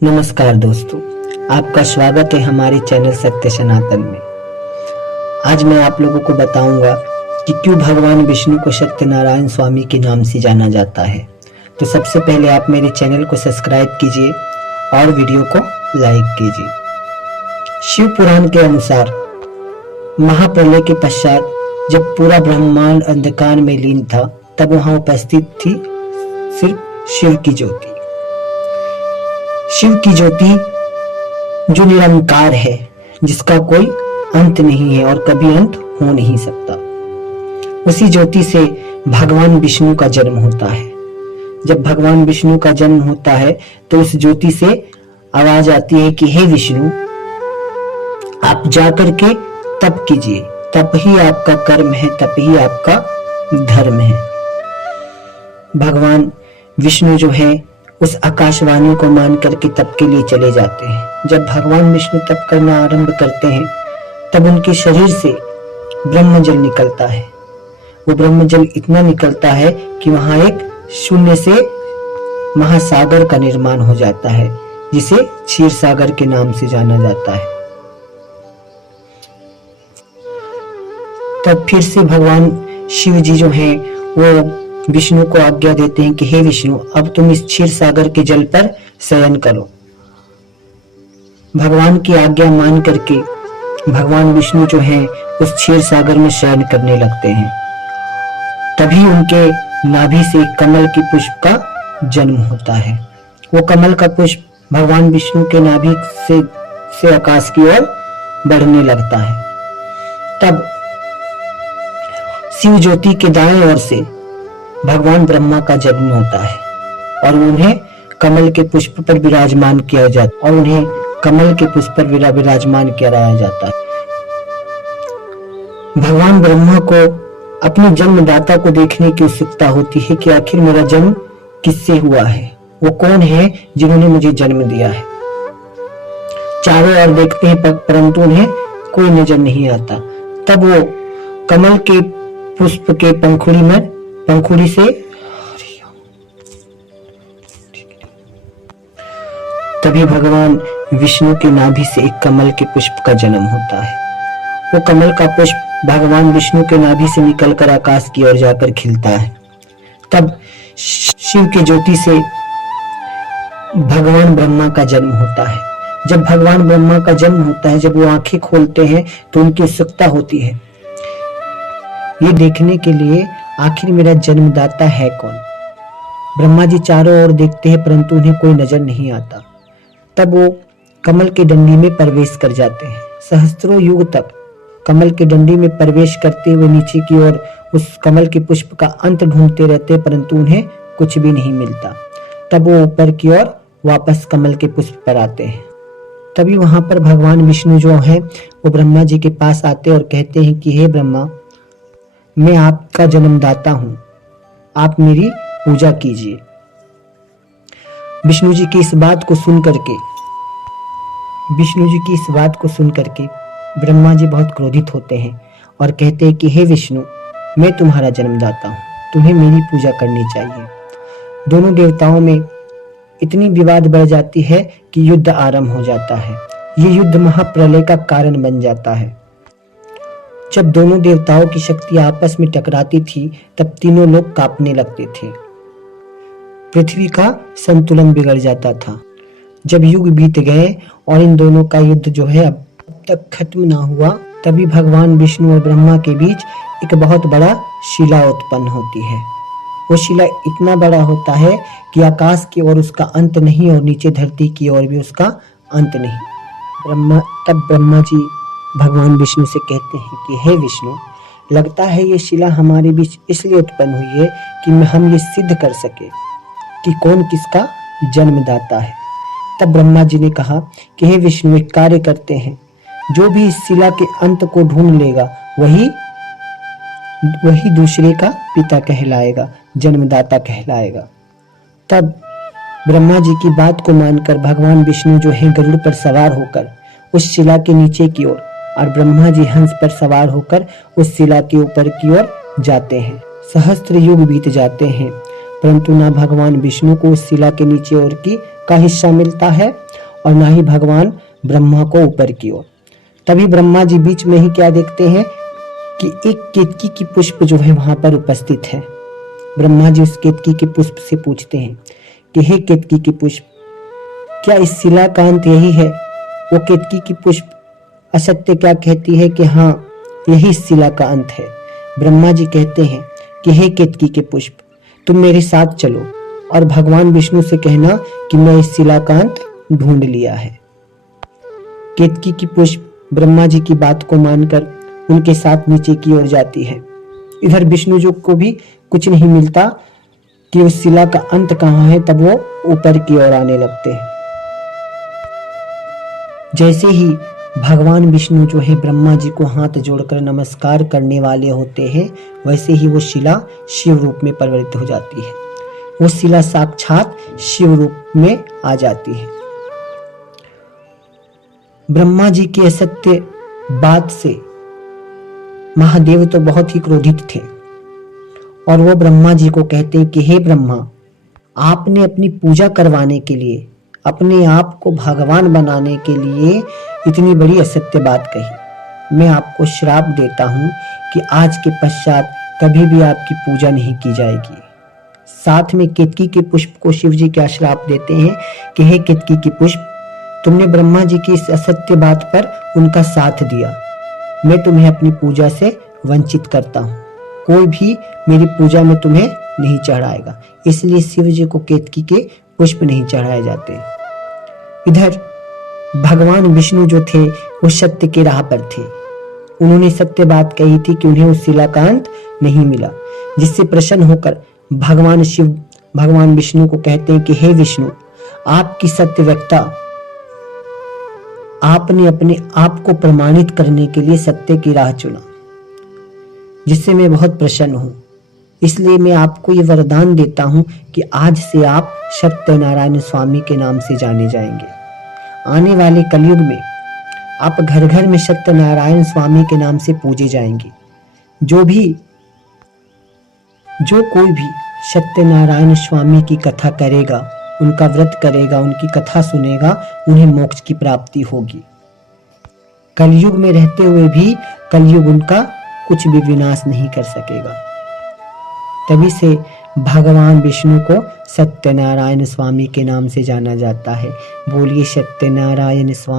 नमस्कार दोस्तों, आपका स्वागत है हमारे चैनल सत्य सनातन में। आज मैं आप लोगों को बताऊंगा कि क्यों भगवान विष्णु को सत्यनारायण स्वामी के नाम से जाना जाता है। तो सबसे पहले आप मेरे चैनल को सब्सक्राइब कीजिए और वीडियो को लाइक कीजिए। शिव पुराण के अनुसार महाप्रलय के पश्चात जब पूरा ब्रह्मांड अंधकार में लीन था, तब वहां उपस्थित थी सिर्फ शिव की ज्योति। शिव की ज्योति जो निरंकार है, जिसका कोई अंत नहीं है और कभी अंत हो नहीं सकता। उसी ज्योति से भगवान विष्णु का जन्म होता है। जब भगवान विष्णु का जन्म होता है तो उस ज्योति से आवाज आती है कि हे विष्णु, आप जाकर के तप कीजिए, तप ही आपका कर्म है, तप ही आपका धर्म है। भगवान विष्णु जो है उस आकाशवाणी को मान करके तप के लिए चले जाते हैं। जब भगवान विष्णु तप करना आरंभ करते हैं तब उनके शरीर से ब्रह्मजल निकलता है। वो ब्रह्मजल इतना निकलता है कि वहां एक शून्य से महासागर का निर्माण हो जाता है, जिसे क्षीर सागर के नाम से जाना जाता है। तब फिर से भगवान शिव जी जो हैं वो विष्णु को आज्ञा देते हैं कि हे विष्णु, अब तुम इस क्षीर सागर के जल पर शयन करो। भगवान की आज्ञा मान करके भगवान विष्णु जो हैं उस क्षीर सागर में शयन करने लगते हैं। तभी उनके नाभि से कमल के पुष्प का जन्म होता है। वो कमल का पुष्प भगवान विष्णु के नाभि से आकाश की ओर बढ़ने लगता है। तब शिव ज्योति के दाएं ओर से भगवान ब्रह्मा का जन्म होता है और उन्हें कमल के पुष्प पर विराजमान किया जाता है भगवान ब्रह्मा को अपने जन्मदाता को देखने की उत्सुकता होती है कि आखिर मेरा जन्म किससे हुआ है, वो कौन है जिन्होंने मुझे जन्म दिया है। चारों ओर देखते हैं परंतु उन्हें कोई नजर नहीं आता। तब वो कमल के पुष्प के पंखुड़ी से तभी भगवान विष्णु के नाभि से एक कमल के पुष्प का जन्म होता है। वो कमल का पुष्प भगवान विष्णु के नाभि से निकलकर आकाश की ओर जाकर खिलता है। तब शिव के ज्योति से भगवान ब्रह्मा का जन्म होता है। जब भगवान ब्रह्मा का जन्म होता है, जब वो आंखें खोलते हैं तो उनकी उत्सुकता होती है ये देखने के लिए आखिर मेरा जन्मदाता है कौन। ब्रह्मा जी चारों ओर देखते हैं परंतु उन्हें कोई नजर नहीं आता। तब वो कमल के डंडी में प्रवेश कर जाते हैं। सहस्त्रों युग तक कमल के डंडी में प्रवेश करते हुए नीचे की ओर उस कमल के पुष्प का अंत ढूंढते रहते परंतु उन्हें कुछ भी नहीं मिलता। तब वो ऊपर की ओर वापस कमल के पुष्प पर आते हैं। तभी वहां पर भगवान विष्णु जो है वो ब्रह्मा जी के पास आते और कहते हैं कि हे ब्रह्मा, मैं आपका जन्मदाता हूं, आप मेरी पूजा कीजिए। विष्णु जी की इस बात को सुन करके ब्रह्मा जी बहुत क्रोधित होते हैं और कहते हैं कि हे विष्णु, मैं तुम्हारा जन्मदाता हूं, तुम्हें मेरी पूजा करनी चाहिए। दोनों देवताओं में इतनी विवाद बढ़ जाती है कि युद्ध आरंभ हो जाता है। ये युद्ध महाप्रलय का कारण बन जाता है। जब दोनों देवताओं की शक्ति आपस में टकराती थी तब तीनों लोग कांपने लगते थे। पृथ्वी का संतुलन बिगड़ जाता था। जब युग बीत गए और इन दोनों का युद्ध जो है अब तक खत्म ना हुआ, तभी भगवान विष्णु और ब्रह्मा के बीच एक बहुत बड़ा शिला उत्पन्न होती है। वो शिला इतना बड़ा होता है कि आकाश की ओर उसका अंत नहीं और नीचे धरती की ओर भी उसका अंत नहीं। तब ब्रह्मा जी भगवान विष्णु से कहते हैं कि हे विष्णु, लगता है ये शिला हमारे बीच इसलिए उत्पन्न हुई है कि हम ये सिद्ध कर सके कि कौन किसका जन्मदाता है। तब ब्रह्मा जी ने कहा कि हे विष्णु, एक कार्य करते हैं, जो भी इस शिला के अंत को ढूंढ लेगा वही दूसरे का पिता कहलाएगा, जन्मदाता कहलाएगा। तब ब्रह्मा जी की बात को मानकर भगवान विष्णु जो है गरुड़ पर सवार होकर उस शिला के नीचे की ओर और ब्रह्मा जी हंस पर सवार होकर उस शिला के ऊपर की ओर जाते हैं। सहस्त्र युग बीत जाते हैं परंतु ना भगवान विष्णु को उस शिला के नीचे और का हिस्सा मिलता है और ना ही भगवान ब्रह्मा को ऊपर की ओर। तभी ब्रह्मा जी बीच में ही क्या देखते हैं कि एक केतकी की पुष्प जो है वहां पर उपस्थित है। ब्रह्मा जी उस केतकी के पुष्प से पूछते हैं कि हे केतकी की पुष्प, क्या इस शिला का अंत यही है? वो केतकी की पुष्प असत्य क्या कहती है कि हाँ, यही इस शिला का अंत है। ब्रह्मा जी कहते हैं कि हे केतकी के पुष्प, तुम मेरे साथ चलो और भगवान विष्णु से कहना कि मैं इस शिला का अंत ढूंढ लिया है। केतकी की पुष्प ब्रह्मा जी की बात को मानकर उनके साथ नीचे की ओर जाती है। इधर विष्णु जी को भी कुछ नहीं मिलता कि उस शिला का अंत कहाँ है, तब वो ऊपर की ओर आने लगते हैं। जैसे ही भगवान विष्णु जो है ब्रह्मा जी को हाथ जोड़कर नमस्कार करने वाले होते हैं, वैसे ही वो शिला शिव रूप में परिवर्तित हो जाती है। वो शिला साक्षात शिव रूप में आ जाती है। ब्रह्मा जी की असत्य बात से महादेव तो बहुत ही क्रोधित थे और वो ब्रह्मा जी को कहते हैं कि हे ब्रह्मा, आपने अपनी पूजा करवाने के लिए, अपने आप को भगवान बनाने के लिए इतनी बड़ी असत्य बात कही। मैं आपको श्राप देता हूं कि आज के पश्चात कभी भी आपकी पूजा नहीं की जाएगी। साथ में केतकी के पुष्प को शिव जी क्या श्राप देते हैं कि हे केतकी की पुष्प, तुमने ब्रह्मा जी की इस असत्य बात पर उनका साथ दिया। मैं तुम्हें अपनी पूजा से वंचित करता हूँ। कोई भी मेरी पूजा में तुम्हें नहीं चढ़ाएगा। इसलिए शिव जी को केतकी के पुष्प नहीं चढ़ाए जाते। इधर भगवान विष्णु जो थे वो सत्य के राह पर थे। उन्होंने सत्य बात कही थी कि उन्हें उस शिला का अंत नहीं मिला, जिससे प्रसन्न होकर भगवान शिव भगवान विष्णु को कहते हैं कि हे विष्णु, आपकी सत्यवक्ता, आपने अपने आप को प्रमाणित करने के लिए सत्य की राह चुना, जिससे मैं बहुत प्रसन्न हूं। इसलिए मैं आपको ये वरदान देता हूं कि आज से आप सत्यनारायण स्वामी के नाम से जाने जाएंगे। आने वाले कलयुग में आप घर घर में सत्यनारायण स्वामी के नाम से पूजे जाएंगे। जो कोई भी सत्यनारायण स्वामी की कथा करेगा, उनका व्रत करेगा, उनकी कथा सुनेगा, उन्हें मोक्ष की प्राप्ति होगी। कलयुग में रहते हुए भी कलयुग उनका कुछ भी विनाश नहीं कर सकेगा। तभी से भगवान विष्णु को सत्यनारायण स्वामी के नाम से जाना जाता है। बोलिए सत्यनारायण स्वामी।